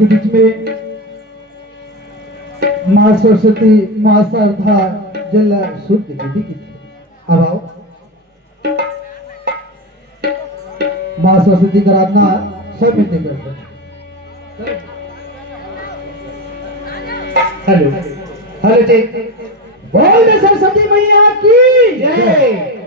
के बीच में माँ सरस्वती माँ श्रद्धा जल शुद्ध विधि की थी। अब आओ माँ सरस्वती का आराधना सब मिलते करते हैं। हेलो हेलो जी, बोल सरस्वती मैया की जय।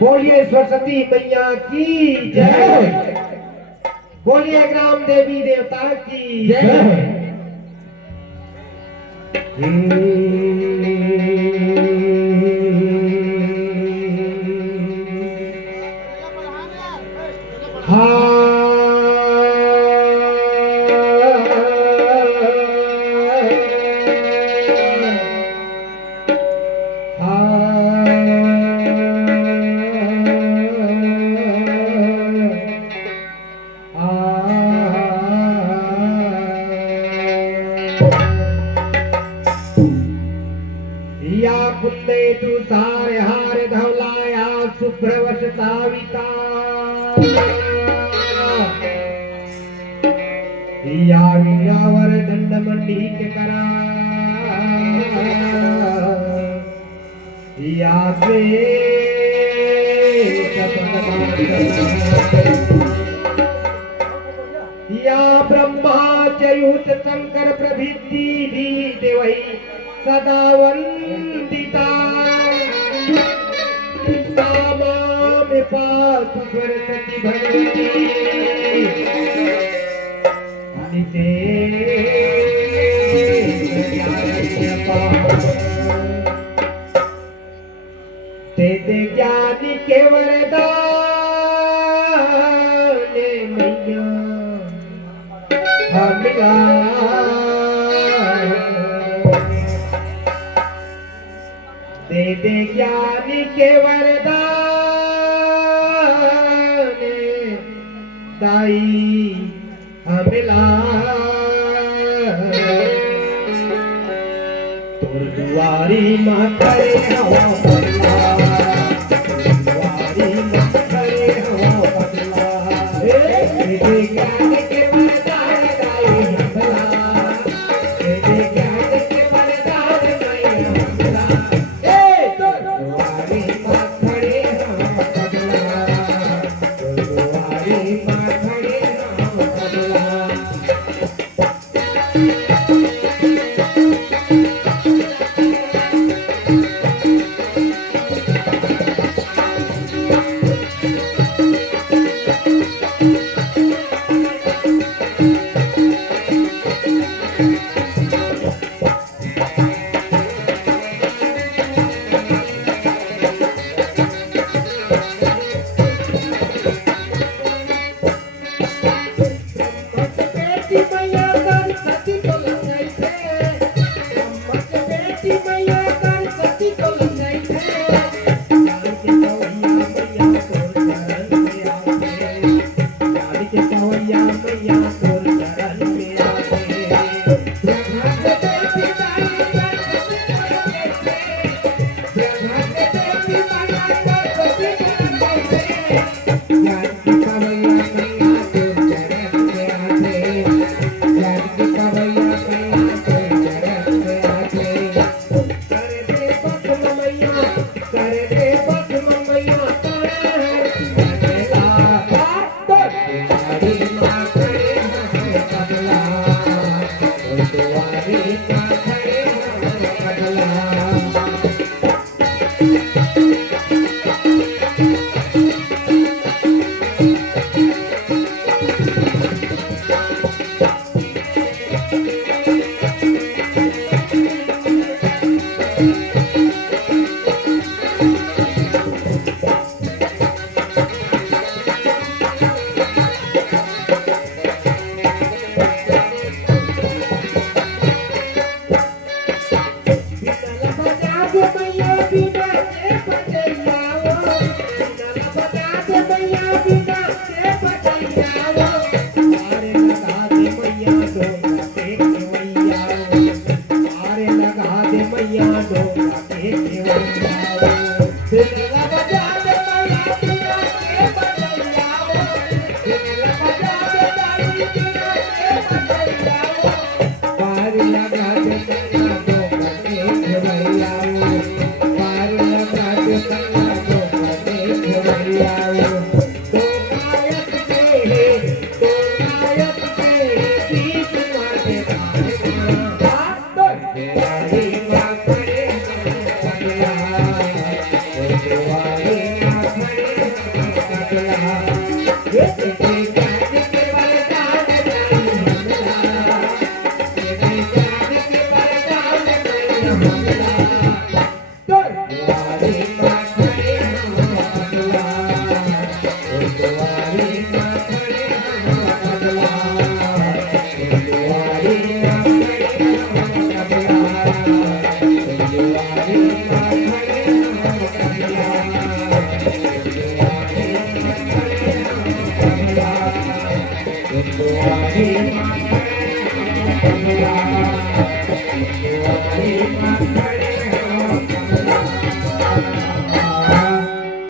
बोलिए सरस्वती मैया की जय। बोलिए ग्राम देवी देवता की जय। या कुंदे तू सारे हार धवलाया शुभ्रवश साविता या वीरावर दंड मंडित करा या या ब्रह्माच्युत शंकर प्रभृति देवै सदा वंदिता में पास सरस्वती भगवती ते ज्ञानी के वरदान मैया मिला दे ज्ञानी के वरदान दाई हमिला तोर दुआरी मातरे हवा बदला दुआरी मातरे हवा बदला दे ज्ञान के वरदान दाई हमिला दे ज्ञान के वरदान दाई हमिला ज्ञान की पवैया कन्या तुम चरण में आते ज्ञान की पवैया कन्या तुम चरण में आते कर दे बस ममैया कर दे बस ममैया तुम्हारी माँ करे हम बदला तुम्हारी माँ करे हम बदला Thank you.